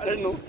I don't know.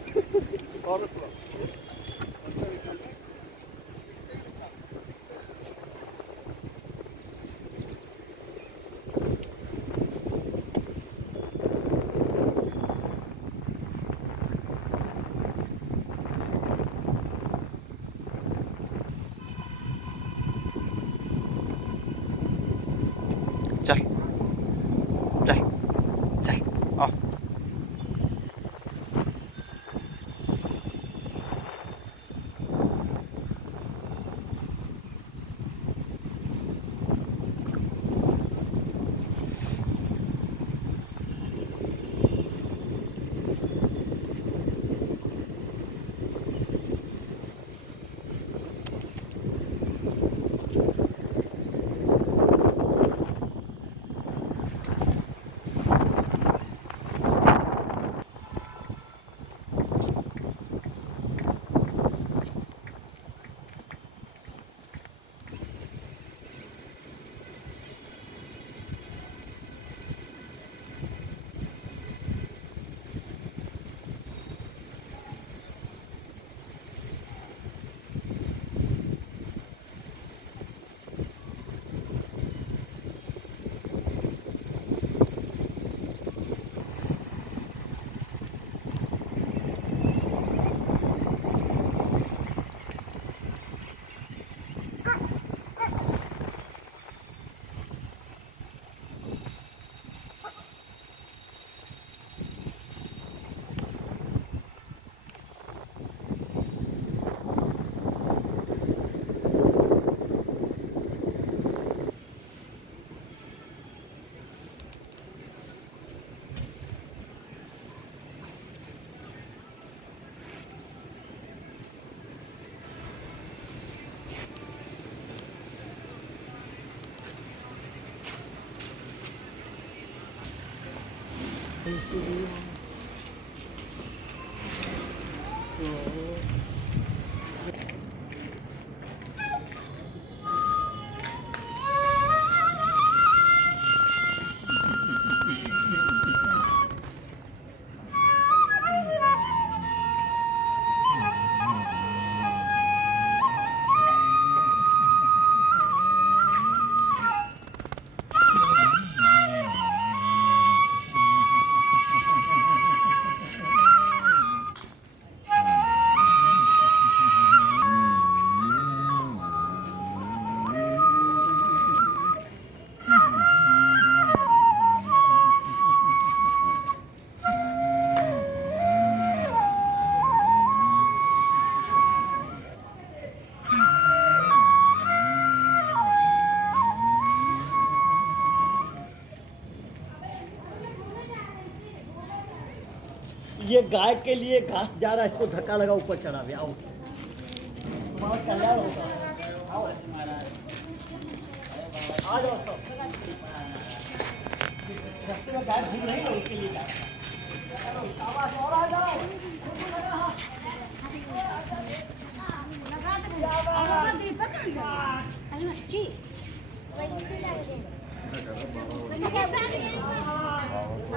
इसलिए तो ये गाय के लिए घास जा रहा है, इसको धक्का लगा ऊपर चढ़ा दिया। आओ तुम्हारा कल्याण होगा। आओ आ जाओ सब। रास्ते में गाय घूम रही है उसके लिए जा रहा है। आवाज और आ जाओ।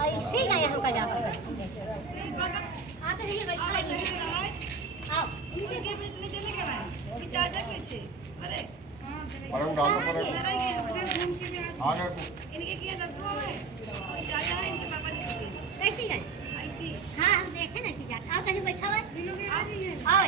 ऐसे गया होगा जाकर आप रहिए बच्चा आओ उनके बीच में चले गए मैं कि चाचा कैसे अरे परम डालो परम घूम के भी आ गए इनके किया रद्दू है चाचा है इनके पापा जी के कैसी है ऐसी हाँ हम देखे ना कि जाता आओ कहीं बैठा हुआ दिनों के आ जाइए आओ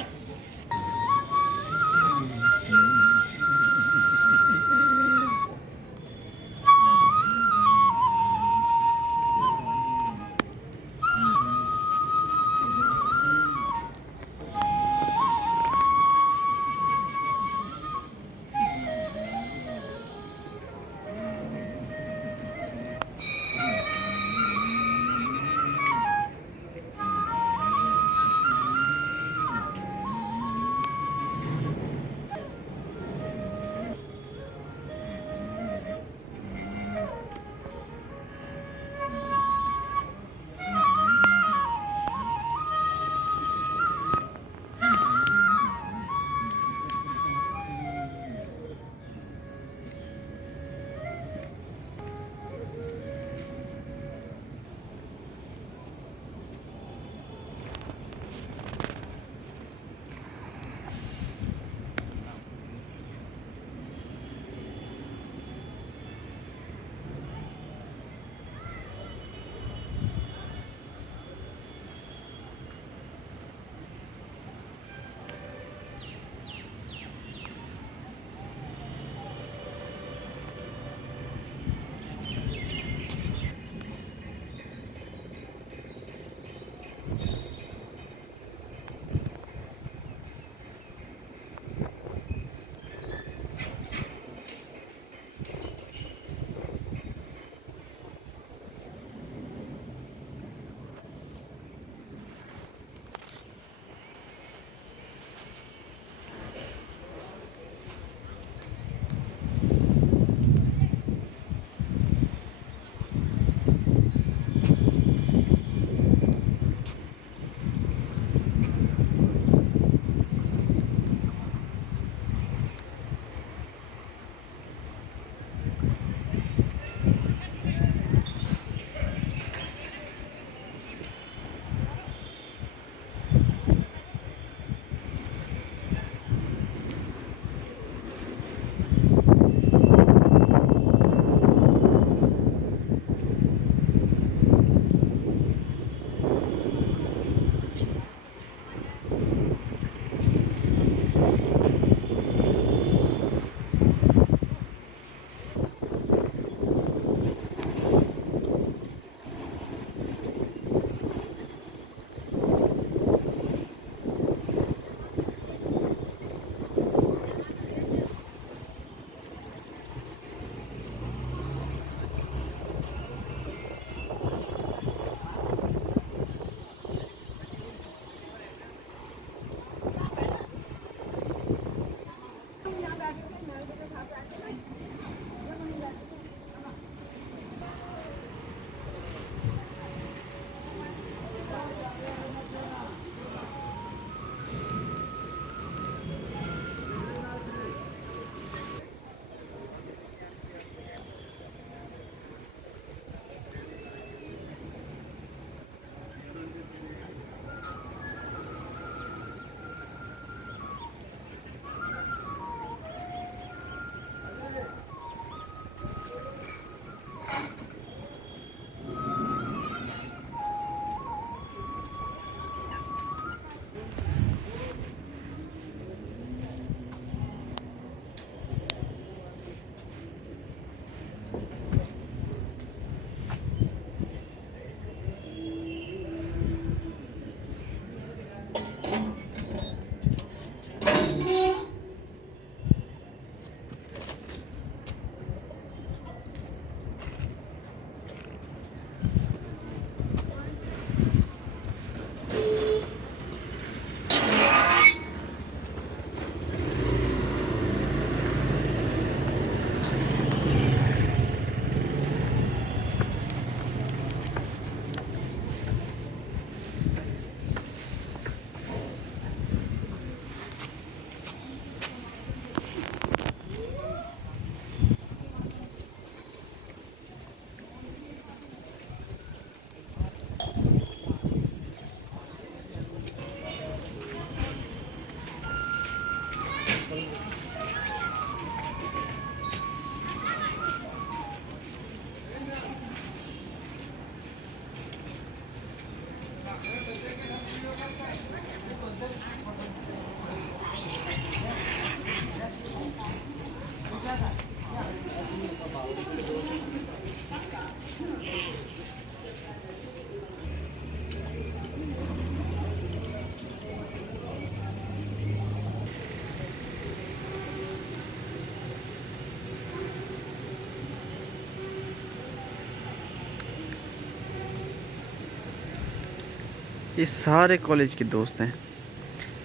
ये सारे कॉलेज के दोस्त हैं।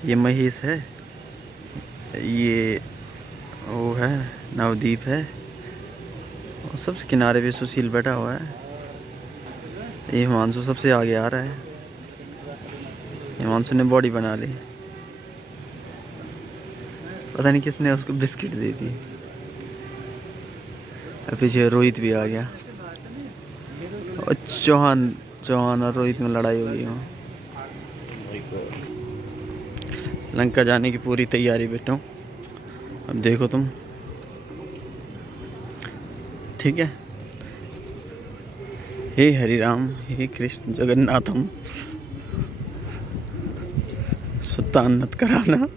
ये महेश है, ये वो है नवदीप है, और सबसे किनारे पे सुशील बैठा हुआ है। ये हिमांशु सबसे आगे आ रहा है। हिमांशु ने बॉडी बना ली। पता नहीं किसने उसको बिस्किट दे दी। और पीछे रोहित भी आ गया। और चौहान और रोहित में लड़ाई हो गई हो। लंका जाने की पूरी तैयारी बेटा। अब देखो तुम, ठीक है। हे हरि राम, हे कृष्ण जगन्नाथम, सुतान्नत कराना।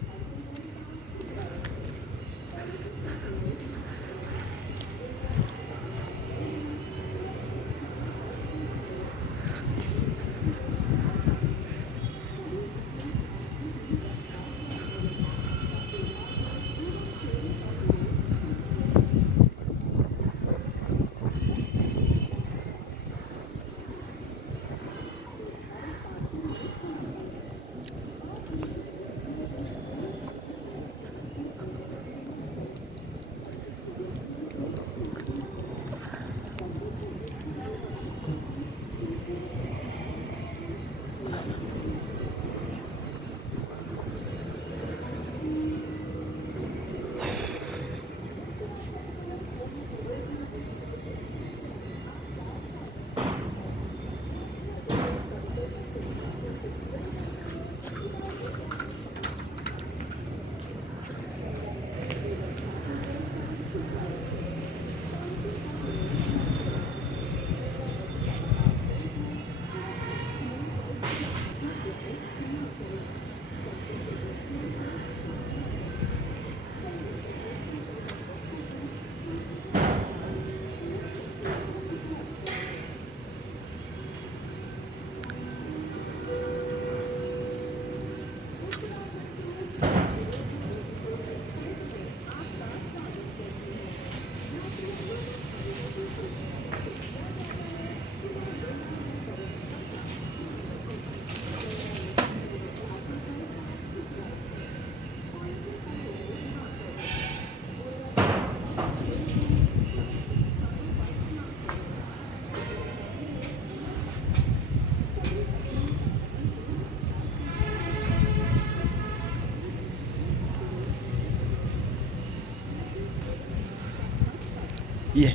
ये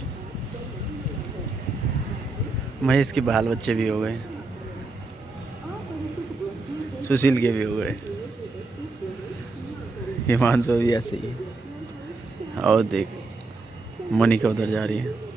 महेश के बाल बच्चे भी हो गए, सुशील के भी हो गए, हिमांशु भी ऐसे ही। और देख मनिका उधर जा रही है।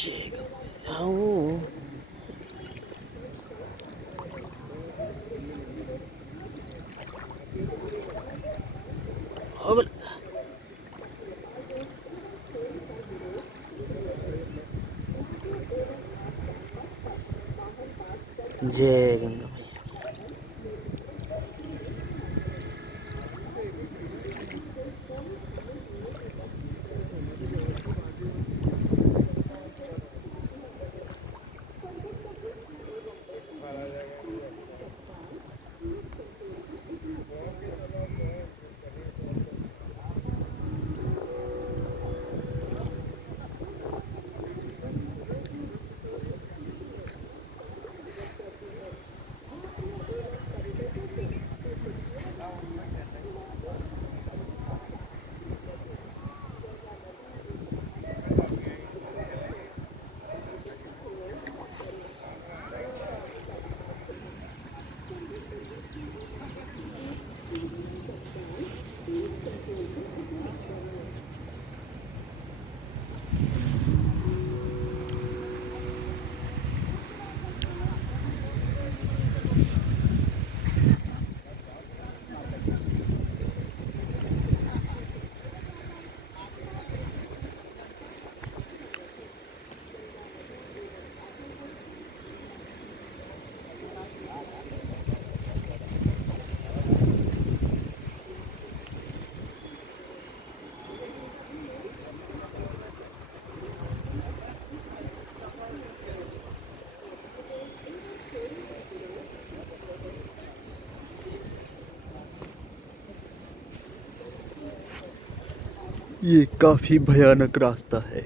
आओ अब जय गंगा मैया। ये काफी भयानक रास्ता है।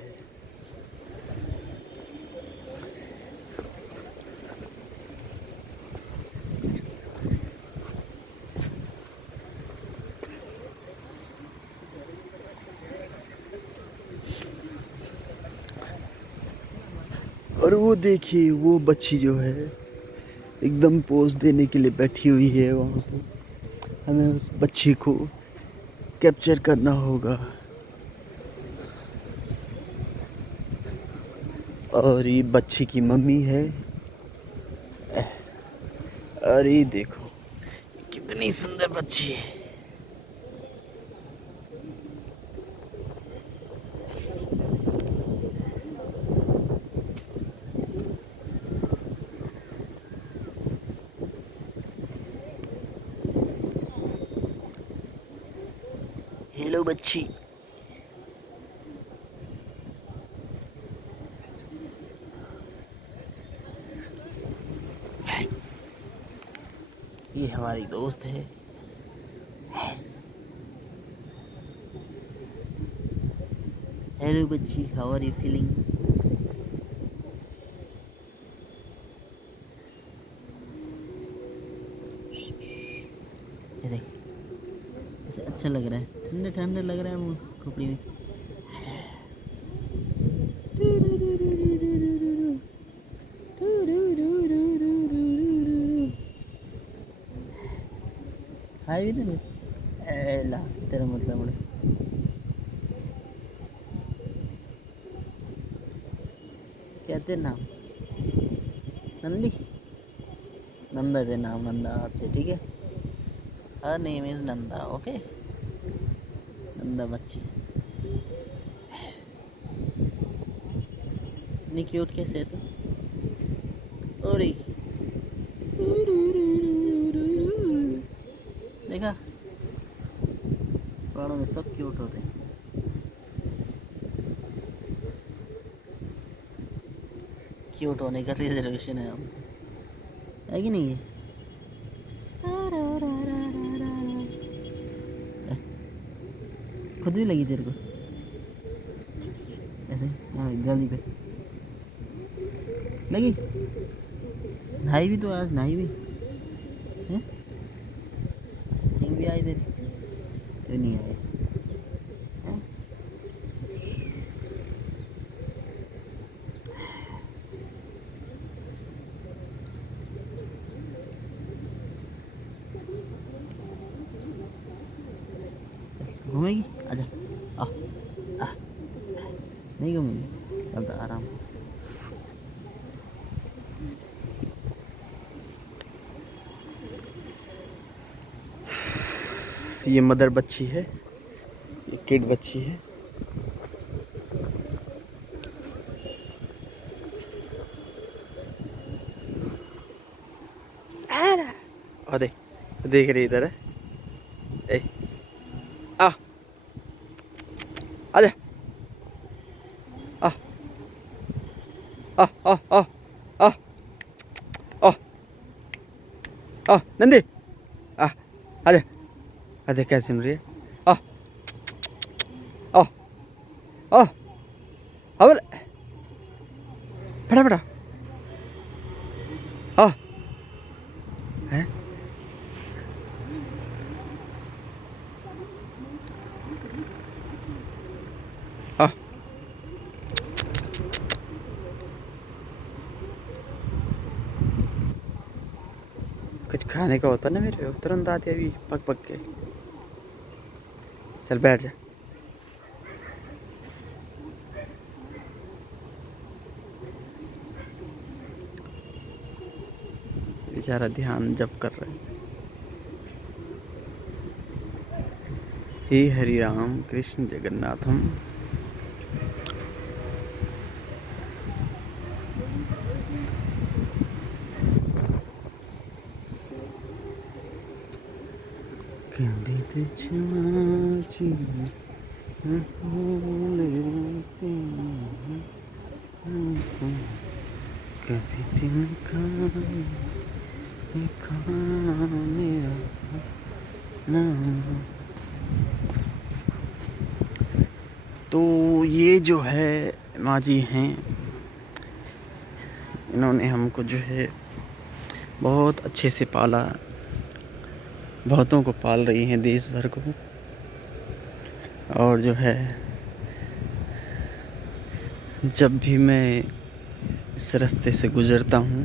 और वो देखिए वो बच्ची जो है एकदम पोज देने के लिए बैठी हुई है वहाँ पे। हमें उस बच्ची को कैप्चर करना होगा। और ये बच्ची की मम्मी है। अरे देखो कितनी सुंदर बच्ची है। हेलो बच्ची। ये हमारी दोस्त है। हेलो बच्ची, हाउ आर यू फीलिंग? ये देख, ऐसे अच्छा लग रहा है, ठंडा ठंडा लग रहा है मुँह खोपड़ी में। हाय भी तो लास्ट की तरह मतलब मुड़े कहते नाम नंदी, नंदा दे नाम, नंदा आज से, ठीक है। Her name is Nanda, okay. Nanda बच्ची इतनी क्यूट कैसे है तू? ओरी देखा, पहाड़ों में सब क्यूट होते हैं। क्यूट होने का रिजर्वेशन है हम, है कि नहीं है? खुद भी लगी तेरे को ऐसे गली पे लगी? नहाई भी तो आज, नहाई भी है? सिंह भी आई तेरी, तो नहीं आए। घूमेगी? आजा, आ, आ, नहीं घूमेगी, चलता आराम। ये मदर बच्ची है, ये किड बच्ची है। और देख रही इधर है। ए आ आजा आ आ आ आ आ आ आ नंदी आ आजा आजा कैसे मिल रही है। आ आ आ अबल फटाफट आ है। आ कुछ खाने का होता ना मेरे, तुरंत आती अभी पक पक के। चल बैठ जा। बेचारा ध्यान जप कर रहा है। हे हरि राम कृष्ण जगन्नाथम। कभी तिनका मेरा नाम। तो ये जो है माँ जी हैं, इन्होंने हमको जो है बहुत अच्छे से पाला, बहुतों को पाल रही हैं, देश भर को। और जो है जब भी मैं इस रास्ते से गुज़रता हूँ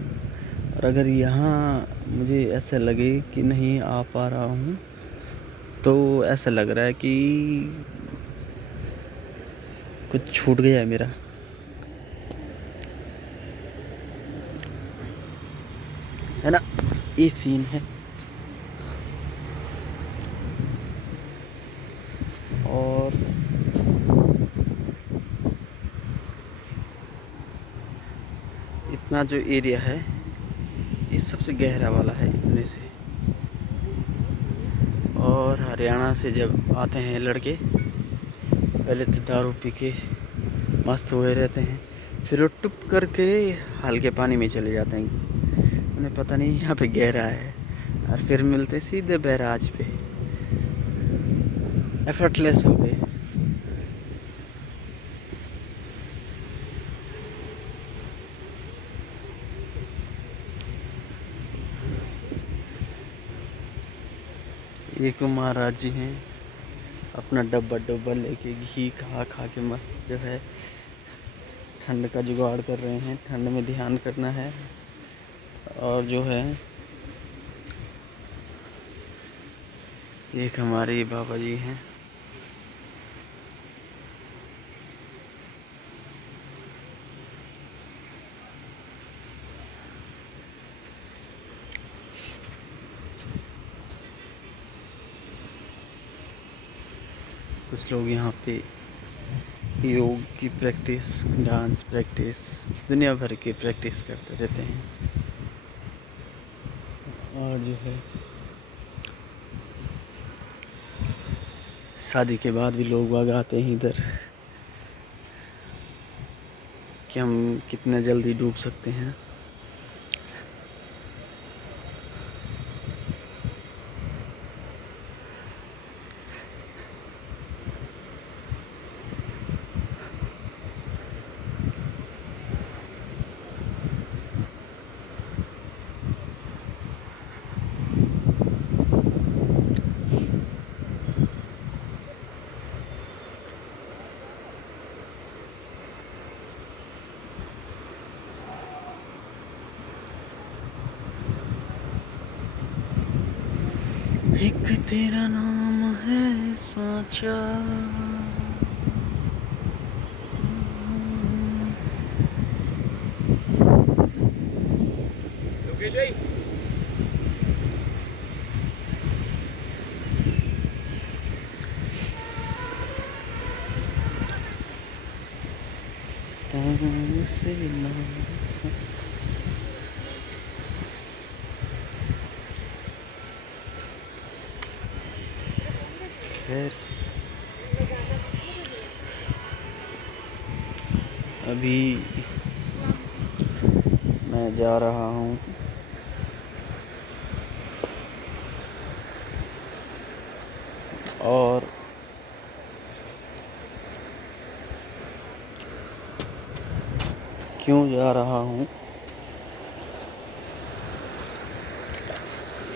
और अगर यहाँ मुझे ऐसा लगे कि नहीं आ पा रहा हूँ, तो ऐसा लग रहा है कि कुछ छूट गया है मेरा। है ना, ये सीन है। और इतना जो एरिया है ये सबसे गहरा वाला है इतने से। और हरियाणा से जब आते हैं लड़के, पहले तो दारू पी के मस्त हुए रहते हैं, फिर वो टुप करके हल्के पानी में चले जाते हैं। उन्हें पता नहीं यहाँ पे गहरा है, और फिर मिलते सीधे बैराज पे एफर्टलेस हो गए। एक महाराज जी हैं, अपना डब्बा डब्बा लेके घी खा खा के मस्त जो है ठंड का जुगाड़ कर रहे हैं। ठंड में ध्यान करना है। और जो है एक हमारे बाबा जी हैं, कुछ लोग यहाँ पे योग की प्रैक्टिस, डांस प्रैक्टिस, दुनिया भर की प्रैक्टिस करते रहते हैं। और जो है शादी के बाद भी लोग बाग आते हैं इधर कि हम कितना जल्दी डूब सकते हैं। एक तेरा नाम है साचा, नाम से नाम। खैर अभी मैं जा रहा हूँ और क्यों जा रहा हूँ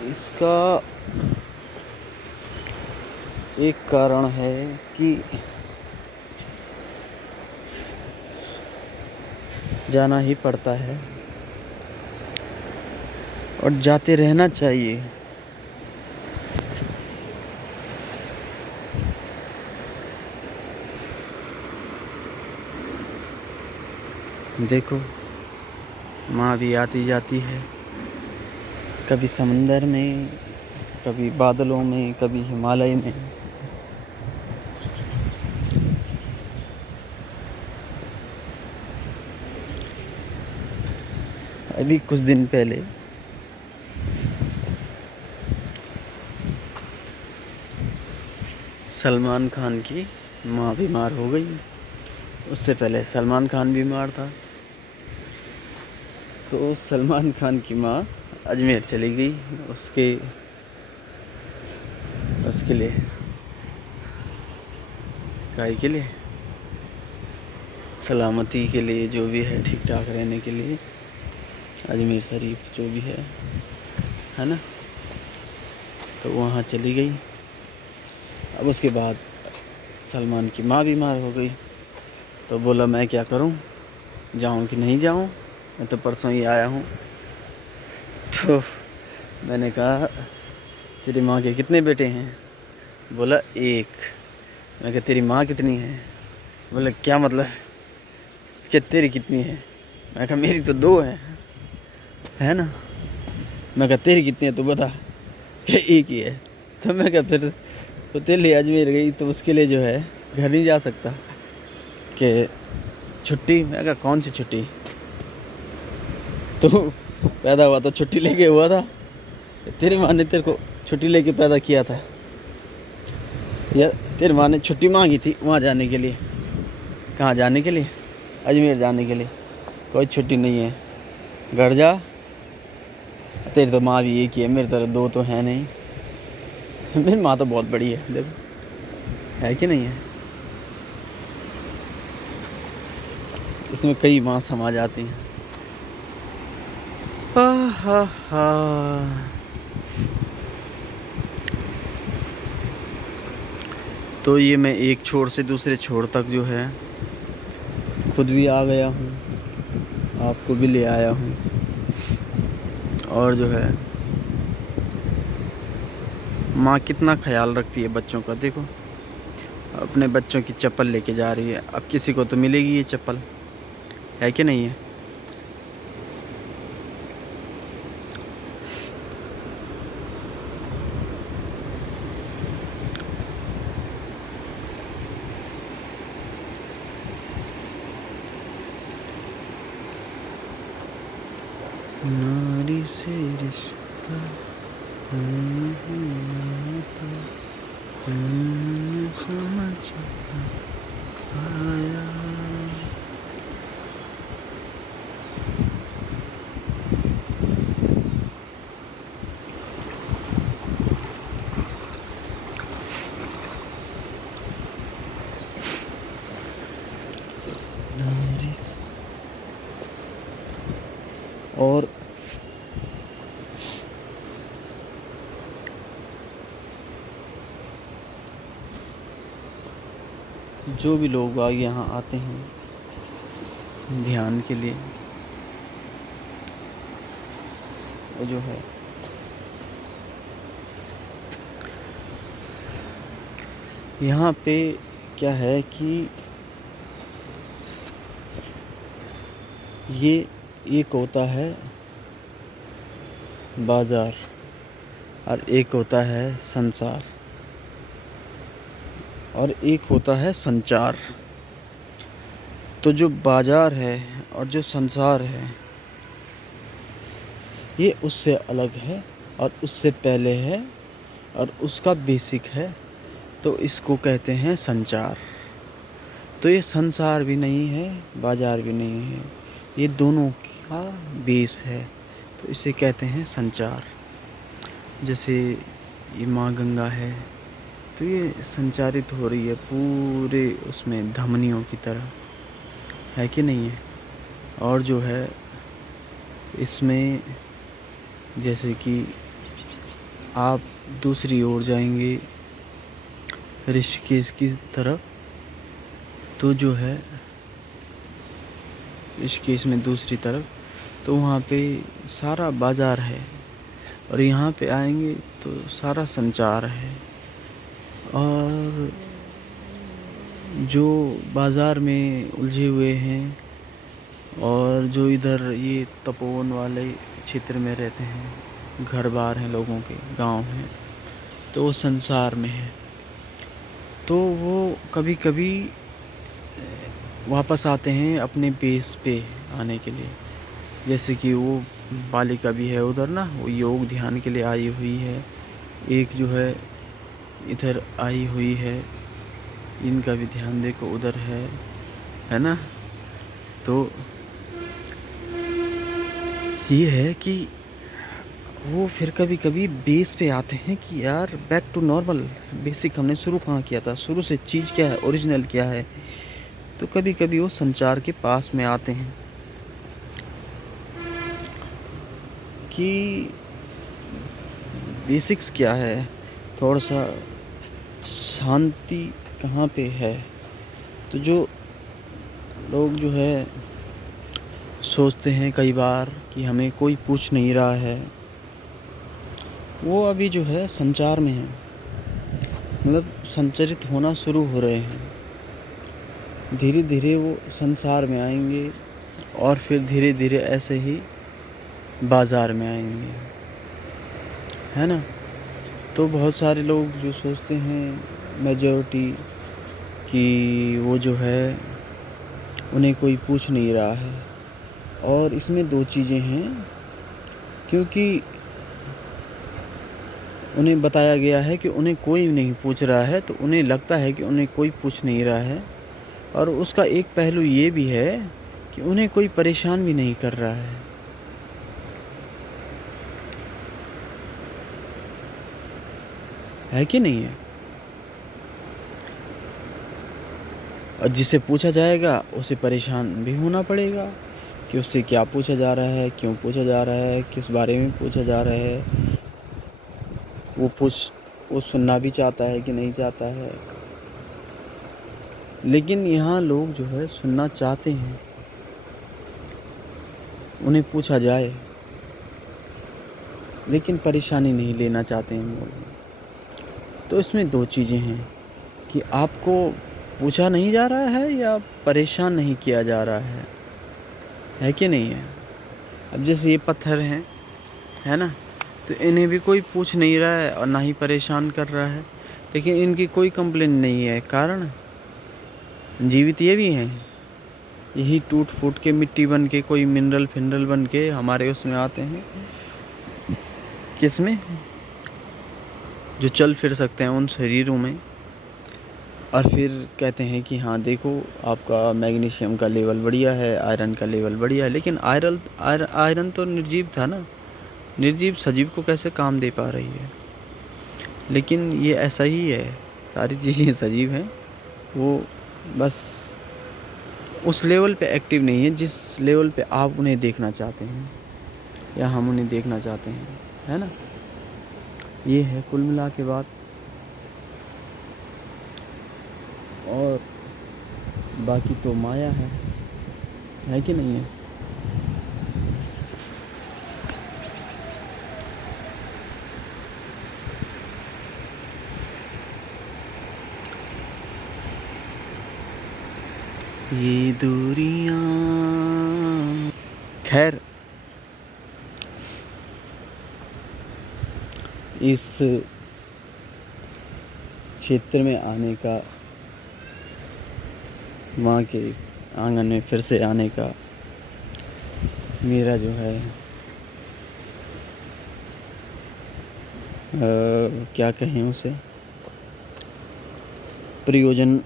इसका एक कारण है कि जाना ही पड़ता है और जाते रहना चाहिए। देखो माँ भी आती जाती है, कभी समंदर में, कभी बादलों में, कभी हिमालय में। अभी कुछ दिन पहले सलमान खान की माँ बीमार हो गई। उससे पहले सलमान खान बीमार था, तो सलमान खान की माँ अजमेर चली गई उसके लिए, काहे के लिए, सलामती के लिए, जो भी है ठीक ठाक रहने के लिए, अजमेर शरीफ जो भी है ना, तो वहाँ चली गई। अब उसके बाद सलमान की माँ बीमार हो गई, तो बोला मैं क्या करूं, जाऊं कि नहीं जाऊं, मैं तो परसों ही आया हूं। तो मैंने कहा तेरी माँ के कितने बेटे हैं? बोला एक। मैं कहा तेरी माँ कितनी है? बोला क्या मतलब, क्या तेरी कितनी है? मैं कहा मेरी तो 2 है ना। मैं कहा तेरी कितनी है तो बता। क्या एक ही है। तो मैं कहा फिर तो तेरे लिए अजमेर गई तो उसके लिए जो है घर नहीं जा सकता कि छुट्टी। मैं कहा कौन सी छुट्टी? तो पैदा हुआ तो छुट्टी लेके हुआ था, तेरी माँ ने तेरे को छुट्टी लेके पैदा किया था, या तेरी माँ ने छुट्टी मांगी थी वहाँ जाने के लिए? कहाँ जाने के लिए? अजमेर जाने के लिए। कोई छुट्टी नहीं है, घर जा। तेरी तो माँ भी एक ही है, मेरी तरह 2 तो है नहीं। मेरी माँ तो बहुत बड़ी है, देखो है कि नहीं है। इसमें कई माँ समा जाती हैं। तो ये मैं एक छोर से दूसरे छोर तक जो है खुद भी आ गया हूँ, आपको भी ले आया हूँ। और जो है माँ कितना ख्याल रखती है बच्चों का। देखो अपने बच्चों की चप्पल लेके जा रही है। अब किसी को तो मिलेगी ये चप्पल, है कि नहीं है। नारी से रिश्ता समझ आया। और जो भी लोग आगे यहाँ आते हैं ध्यान के लिए, वो जो है यहाँ पे क्या है कि ये एक होता है बाज़ार और एक होता है संसार और एक होता है संचार। तो जो बाज़ार है और जो संसार है ये उससे अलग है और उससे पहले है और उसका बेसिक है, तो इसको कहते हैं संचार। तो ये संसार भी नहीं है, बाज़ार भी नहीं है, ये दोनों का बेस है, तो इसे कहते हैं संचार। जैसे ये माँ गंगा है तो ये संचारित हो रही है पूरे उसमें धमनियों की तरह, है कि नहीं है। और जो है इसमें जैसे कि आप दूसरी ओर जाएंगे ऋषिकेश की तरफ, तो जो है ऋषिकेश में दूसरी तरफ, तो वहाँ पे सारा बाज़ार है और यहाँ पे आएंगे तो सारा संचार है। और जो बाज़ार में उलझे हुए हैं और जो इधर ये तपोवन वाले क्षेत्र में रहते हैं, घर बार हैं लोगों के, गांव हैं, तो वो संसार में है। तो वो कभी कभी वापस आते हैं अपने बेस पे आने के लिए। जैसे कि वो बालिका भी है उधर ना, वो योग ध्यान के लिए आई हुई है, एक जो है इधर आई हुई है, इनका भी ध्यान देखो उधर है ना। तो ये है कि वो फिर कभी कभी बेस पे आते हैं कि यार बैक टू नॉर्मल, बेसिक हमने शुरू कहाँ किया था, शुरू से चीज़ क्या है, ओरिजिनल क्या है। तो कभी कभी वो संचार के पास में आते हैं कि बेसिक्स क्या है, थोड़ा सा शांति कहाँ पे है। तो जो लोग जो है सोचते हैं कई बार कि हमें कोई पूछ नहीं रहा है, वो अभी जो है संचार में है, मतलब संचरित होना शुरू हो रहे हैं। धीरे धीरे वो संसार में आएंगे और फिर धीरे धीरे ऐसे ही बाज़ार में आएंगे, है ना। तो बहुत सारे लोग जो सोचते हैं मेजॉरिटी कि वो जो है उन्हें कोई पूछ नहीं रहा है, और इसमें दो चीज़ें हैं, क्योंकि उन्हें बताया गया है कि उन्हें कोई नहीं पूछ रहा है, तो उन्हें लगता है कि उन्हें कोई पूछ नहीं रहा है। और उसका एक पहलू ये भी है कि उन्हें कोई परेशान भी नहीं कर रहा है कि नहीं है। और जिसे पूछा जाएगा उसे परेशान भी होना पड़ेगा कि उससे क्या पूछा जा रहा है, क्यों पूछा जा रहा है, किस बारे में पूछा जा रहा है। वो सुनना भी चाहता है कि नहीं चाहता है। लेकिन यहाँ लोग जो है सुनना चाहते हैं, उन्हें पूछा जाए, लेकिन परेशानी नहीं लेना चाहते हैं लोग। तो इसमें दो चीज़ें हैं कि आपको पूछा नहीं जा रहा है या परेशान नहीं किया जा रहा है कि नहीं है। अब जैसे ये पत्थर हैं, है ना, तो इन्हें भी कोई पूछ नहीं रहा है और ना ही परेशान कर रहा है, लेकिन इनकी कोई कंप्लेन नहीं है। कारण जीवित ये भी हैं, यही टूट फूट के मिट्टी बन के, कोई मिनरल फिनरल बन के हमारे उसमें आते हैं, किसमें, जो चल फिर सकते हैं उन शरीरों में। और फिर कहते हैं कि हाँ देखो आपका मैग्नीशियम का लेवल बढ़िया है, आयरन का लेवल बढ़िया है। लेकिन आयरन तो निर्जीव था ना, निर्जीव सजीव को कैसे काम दे पा रही है। लेकिन ये ऐसा ही है, सारी चीज़ें सजीव हैं, वो बस उस लेवल पे एक्टिव नहीं है जिस लेवल पे आप उन्हें देखना चाहते हैं या हम उन्हें देखना चाहते हैं, है ना। ये है कुल मिला के बात। और बाकी तो माया है कि नहीं है। ये दूरियां, खैर इस क्षेत्र में आने का वहाँ के आंगन में फिर से आने का मेरा जो है क्या कहें उसे, प्रयोजन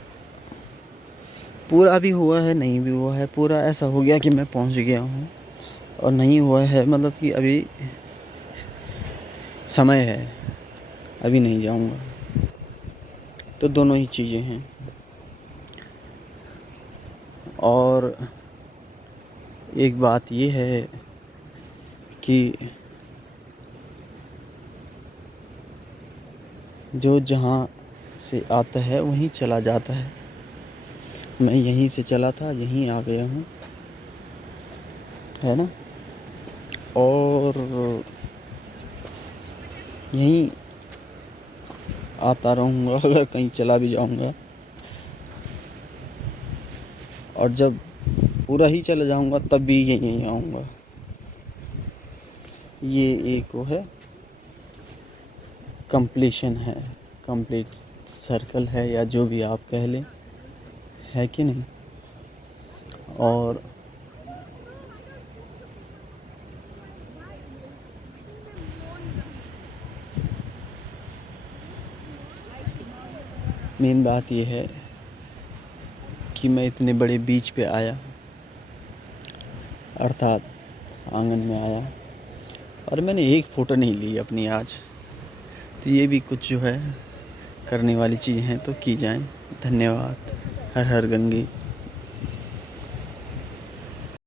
पूरा भी हुआ है, नहीं भी हुआ है। पूरा ऐसा हो गया कि मैं पहुंच गया हूँ, और नहीं हुआ है मतलब कि अभी समय है, अभी नहीं जाऊंगा। तो दोनों ही चीज़ें हैं। और एक बात ये है कि जो जहाँ से आता है वहीं चला जाता है। मैं यहीं से चला था, यहीं आ गया हूँ, है ना। और यहीं आता रहूँगा, अगर कहीं चला भी जाऊँगा। और जब पूरा ही चला जाऊँगा तब भी यहीं आऊँगा। ये एक वो है, कंप्लीशन है, कंप्लीट सर्कल है, या जो भी आप कह लें, है कि नहीं। और मेन बात ये है कि मैं इतने बड़े बीच पे आया, अर्थात आंगन में आया, और मैंने एक फ़ोटो नहीं ली अपनी आज। तो ये भी कुछ जो है करने वाली चीज़ हैं तो की जाएं। धन्यवाद। हर हर गंगे।